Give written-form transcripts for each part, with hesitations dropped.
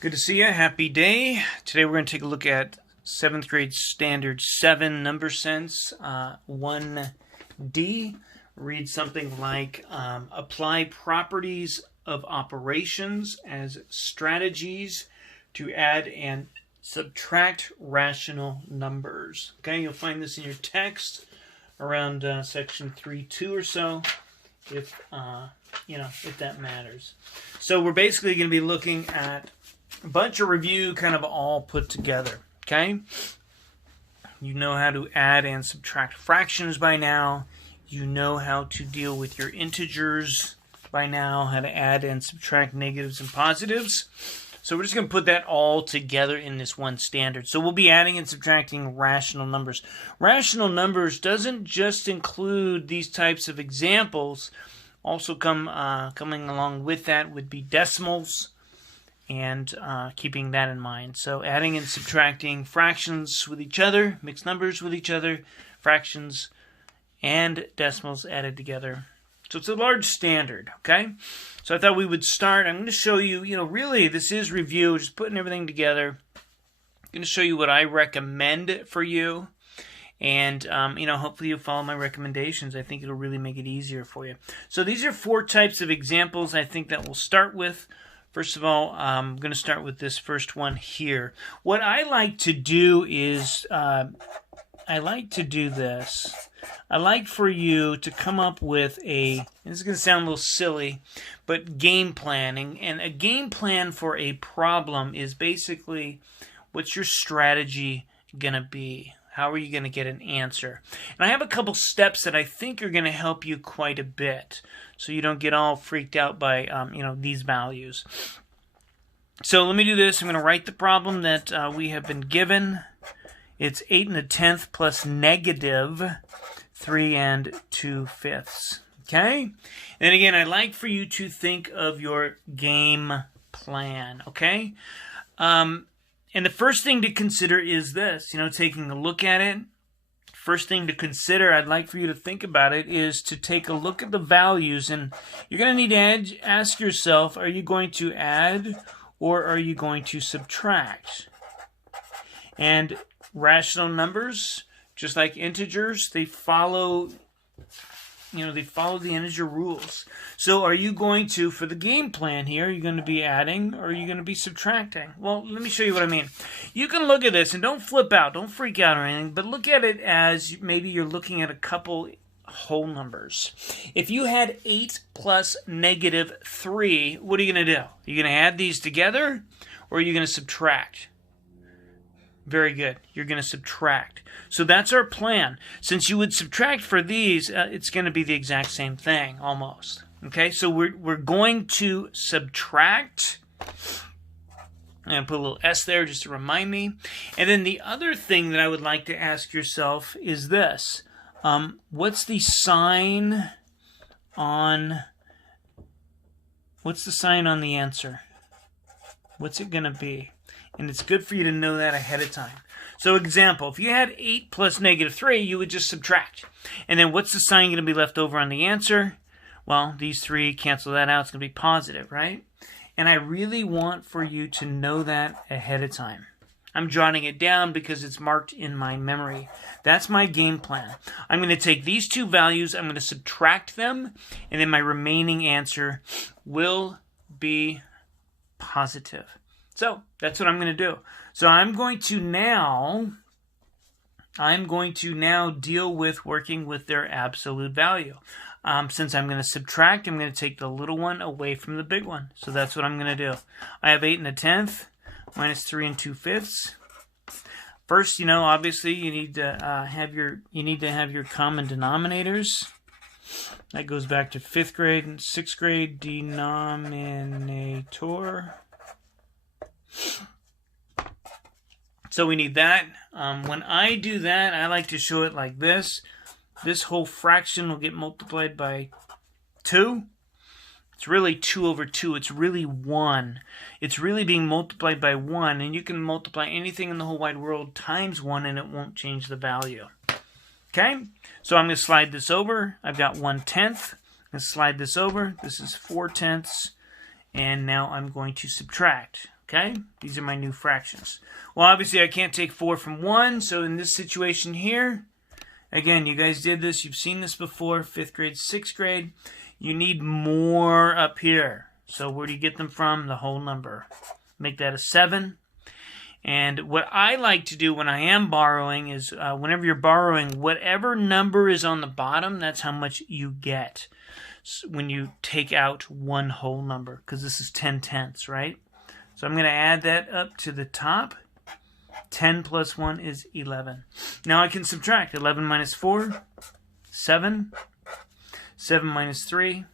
Good to see you. Happy day. Today we're going to take a look at 7th grade standard 7 number sense 1D. Read something like apply properties of operations as strategies to add and subtract rational numbers. Okay, you'll find this in your text around section 3.2 or so, if that matters. So we're basically going to be looking at a bunch of review kind of all put together, okay? You know how to add and subtract fractions by now. You know how to deal with your integers by now, how to add and subtract negatives and positives. So we're just going to put that all together in this one standard. So we'll be adding and subtracting rational numbers. Rational numbers doesn't just include these types of examples. Also coming along with that would be decimals, and keeping that in mind. So adding and subtracting fractions with each other, mixed numbers with each other, fractions and decimals added together. So it's a large standard, okay? So I thought we would start. I'm going to show you, really this is review, just putting everything together. I'm going to show you what I recommend for you. And, hopefully you'll follow my recommendations. I think it'll really make it easier for you. So these are 4 types of examples I think that we'll start with. First of all, I'm going to start with this first one here. What I like to do is, I like for you to come up with this is going to sound a little silly, but game planning. And a game plan for a problem is basically, what's your strategy going to be? How are you going to get an answer? And I have a couple steps that I think are going to help you quite a bit, so you don't get all freaked out by these values. So let me do this. I'm going to write the problem that we have been given. It's 8 1/10 plus negative 3 2/5. Okay? And then again, I'd like for you to think of your game plan. Okay? And the first thing to consider is this, taking a look at it. First thing to consider, I'd like for you to think about it, is to take a look at the values. And you're going to need to ask yourself, are you going to add or are you going to subtract? And rational numbers, just like integers, they follow the integer rules. So are you going to, for the game plan here, are you going to be adding or are you going to be subtracting? Well, let me show you what I mean. You can look at this and don't flip out, don't freak out or anything, but look at it as maybe you're looking at a couple whole numbers. If you had 8 plus negative 3, what are you going to do? Are you going to add these together or are you going to subtract? Very good. You're going to subtract. So that's our plan. Since you would subtract for these, it's going to be the exact same thing, almost. Okay, so we're going to subtract. I'm going to put a little S there just to remind me. And then the other thing that I would like to ask yourself is this. What's the sign on the answer? What's it going to be? And it's good for you to know that ahead of time. So example, if you had 8 plus negative 3, you would just subtract. And then what's the sign going to be left over on the answer? Well, these 3 cancel that out. It's going to be positive, right? And I really want for you to know that ahead of time. I'm jotting it down because it's marked in my memory. That's my game plan. I'm going to take these 2 values, I'm going to subtract them, and then my remaining answer will be positive. So that's what I'm going to do. So I'm going to now deal with working with their absolute value. Since I'm going to subtract, I'm going to take the little one away from the big one. So that's what I'm going to do. I have 8 1/10 minus 3 2/5. First, obviously you need to have your common denominators. That goes back to 5th grade and 6th grade denominator. So we need that. When I do that, I like to show it like this. This whole fraction will get multiplied by 2. It's really 2 over 2. It's really 1. It's really being multiplied by 1, and you can multiply anything in the whole wide world times 1, and it won't change the value. Okay? So I'm going to slide this over. I've got 1/10. I'm going to slide this over. This is 4/10. And now I'm going to subtract. Okay? These are my new fractions. Well, obviously, I can't take 4 from 1, so in this situation here, again, you guys did this. You've seen this before, 5th grade, 6th grade. You need more up here. So where do you get them from? The whole number. Make that a 7. And what I like to do when I am borrowing is whenever you're borrowing, whatever number is on the bottom, that's how much you get when you take out one whole number, because this is 10/10ths, right? So I'm going to add that up to the top. 10 plus 1 is 11. Now I can subtract. 11 minus 4, 7. 7 minus 3.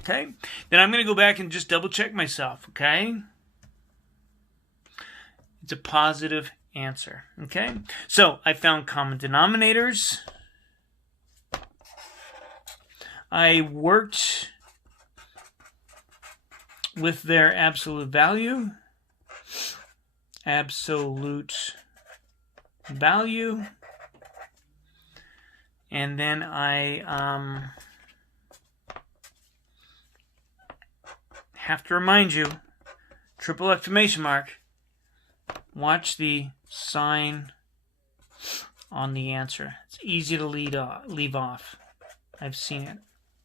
Okay? Then I'm going to go back and just double check myself, okay? It's a positive answer, okay? So I found common denominators. I worked with their absolute value. Absolute value. And then I have to remind you, triple exclamation mark, watch the sign on the answer. It's easy to leave off. I've seen it.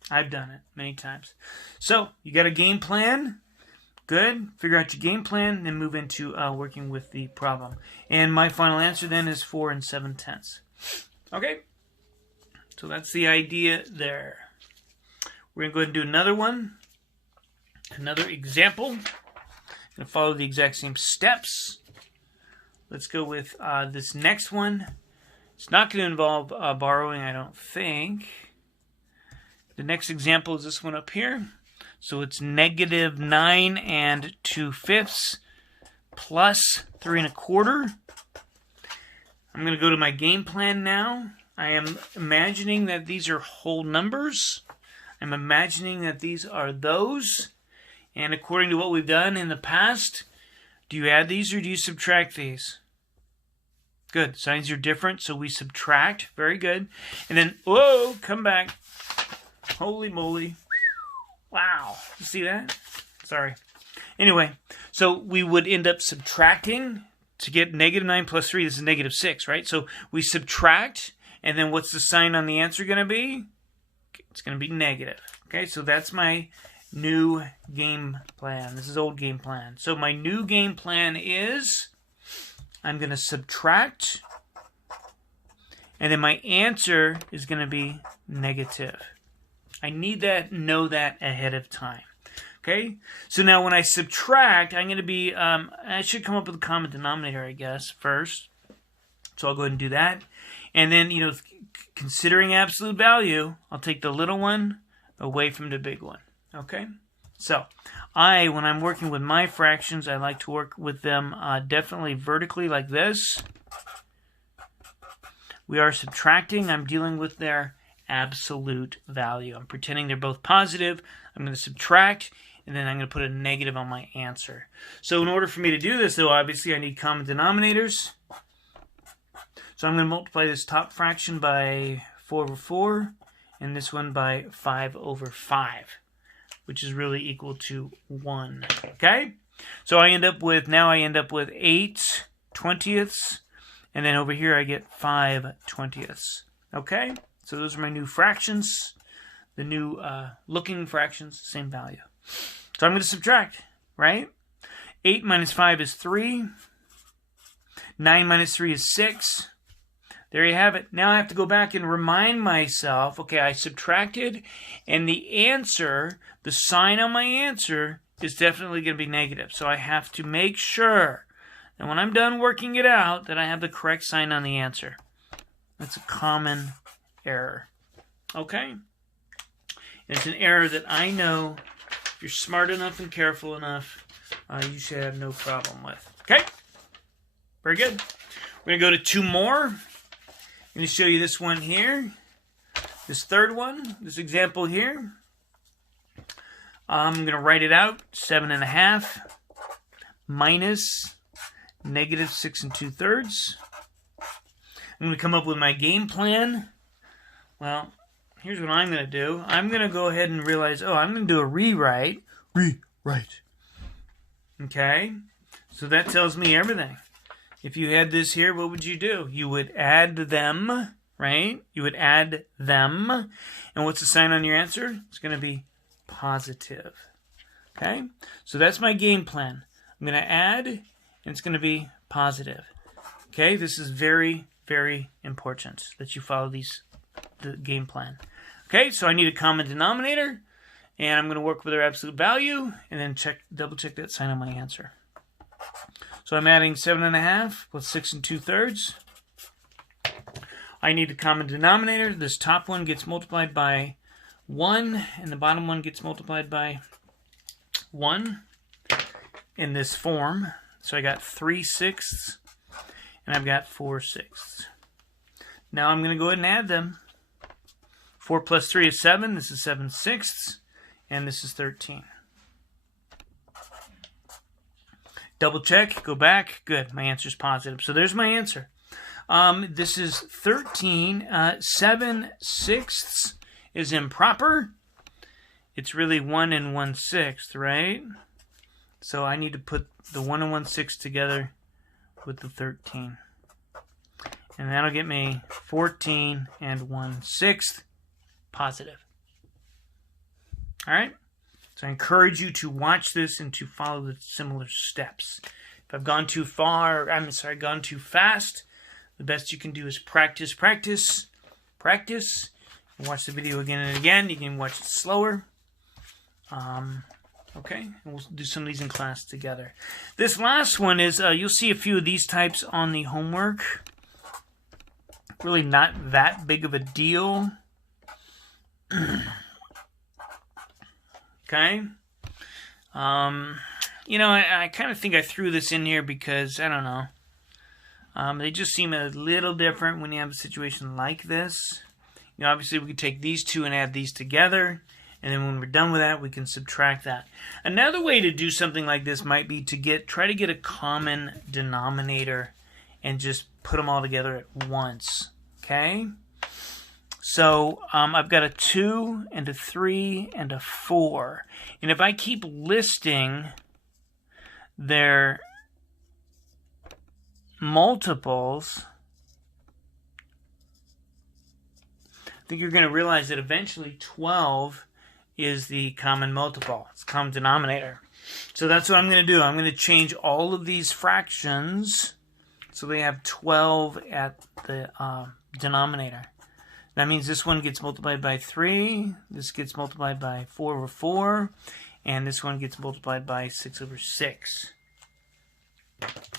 I've done it many times. So, you got a game plan. Good. Figure out your game plan, then move into working with the problem. And my final answer then is 4 7/10. Okay? So that's the idea there. We're going to go ahead and do another one. Another example. I'm going to follow the exact same steps. Let's go with this next one. It's not going to involve borrowing, I don't think. The next example is this one up here. So it's negative 9 2/5 plus 3 1/4. I'm going to go to my game plan now. I am imagining that these are whole numbers. I'm imagining that these are those. And according to what we've done in the past, do you add these or do you subtract these? Good. Signs are different, so we subtract. Very good. And then, whoa, come back. Holy moly. Wow. You see that? Sorry. Anyway, so we would end up subtracting to get negative 9 plus 3. This is negative 6, right? So we subtract, and then what's the sign on the answer going to be? It's going to be negative. Okay, so that's my new game plan. This is old game plan. So my new game plan is I'm going to subtract, and then my answer is going to be negative. I need that, know that ahead of time. Okay? So now when I subtract, I'm going to be, I should come up with a common denominator, I guess, first. So I'll go ahead and do that. And then, you know, considering absolute value, I'll take the little one away from the big one. Okay? So, when I'm working with my fractions, I like to work with them definitely vertically like this. We are subtracting. I'm dealing with their absolute value. I'm pretending they're both positive. I'm going to subtract, and then I'm going to put a negative on my answer. So in order for me to do this, though, obviously I need common denominators. So I'm going to multiply this top fraction by 4 over 4, and this one by 5 over 5, which is really equal to 1. Okay? So I end up with 8 20ths, and then over here I get 5 20ths. Okay? So those are my new fractions, the new looking fractions, same value. So I'm going to subtract, right? 8 minus 5 is 3. 9 minus 3 is 6. There you have it. Now I have to go back and remind myself, okay, I subtracted, and the answer, the sign on my answer, is definitely going to be negative. So I have to make sure that when I'm done working it out, that I have the correct sign on the answer. That's a common error. Okay? And it's an error that I know if you're smart enough and careful enough, you should have no problem with. Okay? Very good. We're going to go to 2 more. I'm going to show you this one here. This third one, this example here. I'm going to write it out. 7.5 minus negative 6 2/3. I'm going to come up with my game plan. Well, here's what I'm going to do. I'm going to go ahead and realize, I'm going to do a rewrite. Rewrite. Okay? So that tells me everything. If you had this here, what would you do? You would add them, right? You would add them. And what's the sign on your answer? It's going to be positive. Okay? So that's my game plan. I'm going to add, and it's going to be positive. Okay? This is very, very important that you follow the game plan. Okay? So I need a common denominator, and I'm going to work with their absolute value, and then double check that sign on my answer. So I'm adding 7.5 plus 6 2/3. I need a common denominator. This top one gets multiplied by 1, and the bottom one gets multiplied by 1 in this form. So I got 3/6, and I've got 4/6. Now I'm going to go ahead and add them. 4 plus 3 is 7. This is 7/6, and this is 13. Double check, go back. Good, my answer is positive. So there's my answer. This is 13. 7/6 is improper. It's really 1 1/6, right? So I need to put the 1 1/6 together with the 13. And that'll get me 14 1/6 positive. All right? So I encourage you to watch this and to follow the similar steps. If I've gone too gone too fast, the best you can do is practice, practice, practice. And watch the video again and again. You can watch it slower. Okay, and we'll do some of these in class together. This last one is, you'll see a few of these types on the homework. Really not that big of a deal. Okay. You know, I kind of think I threw this in here because, I don't know. They just seem a little different when you have a situation like this. You know, obviously we could take these two and add these together. And then when we're done with that, we can subtract that. Another way to do something like this might be to try to get a common denominator and just put them all together at once. Okay? So I've got a 2 and a 3 and a 4. And if I keep listing their multiples, I think you're going to realize that eventually 12 is the common multiple. It's the common denominator. So that's what I'm going to do. I'm going to change all of these fractions so they have 12 at the denominator. That means this one gets multiplied by 3, this gets multiplied by 4 over 4, and this one gets multiplied by 6 over 6.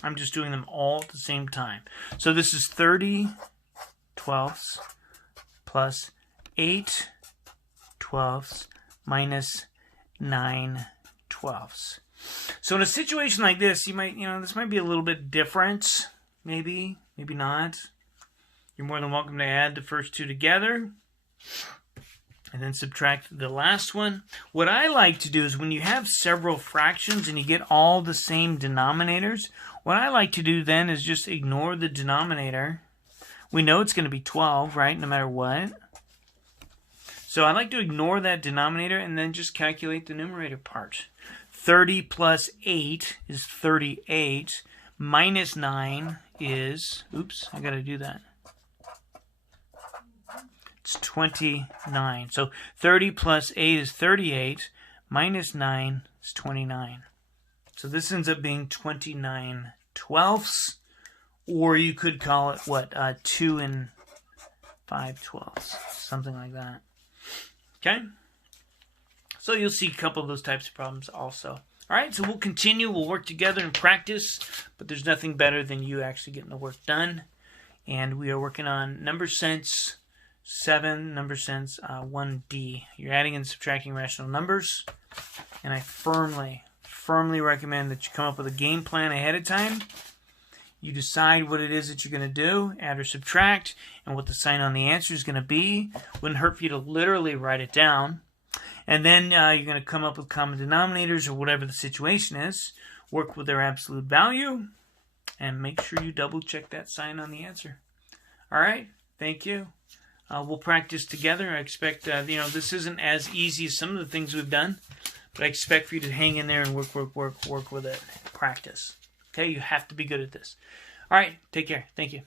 I'm just doing them all at the same time. So this is 30 twelfths plus 8 twelfths minus 9 twelfths. So in a situation like this, you might, this might be a little bit different. Maybe not. You're more than welcome to add the first two together and then subtract the last one. What I like to do is when you have several fractions and you get all the same denominators, what I like to do then is just ignore the denominator. We know it's going to be 12, right, no matter what. So I like to ignore that denominator and then just calculate the numerator part. 30 plus 8 is 38. Minus 9 is, oops, I got to do that. It's 29. So 30 plus 8 is 38. Minus 9 is 29. So this ends up being 29 twelfths. Or you could call it, what, 2 and 5 twelfths. Something like that. Okay? So you'll see a couple of those types of problems also. All right, so we'll continue. We'll work together and practice. But there's nothing better than you actually getting the work done. And we are working on number sense 7, number sense 1d. You're adding and subtracting rational numbers. And I firmly recommend that you come up with a game plan ahead of time. You decide what it is that you're going to do, add or subtract, and what the sign on the answer is going to be. Wouldn't hurt for you to literally write it down. And then you're going to come up with common denominators or whatever the situation is. Work with their absolute value. And make sure you double check that sign on the answer. All right. Thank you. We'll practice together. I expect, this isn't as easy as some of the things we've done. But I expect for you to hang in there and work with it. Practice. Okay? You have to be good at this. All right. Take care. Thank you.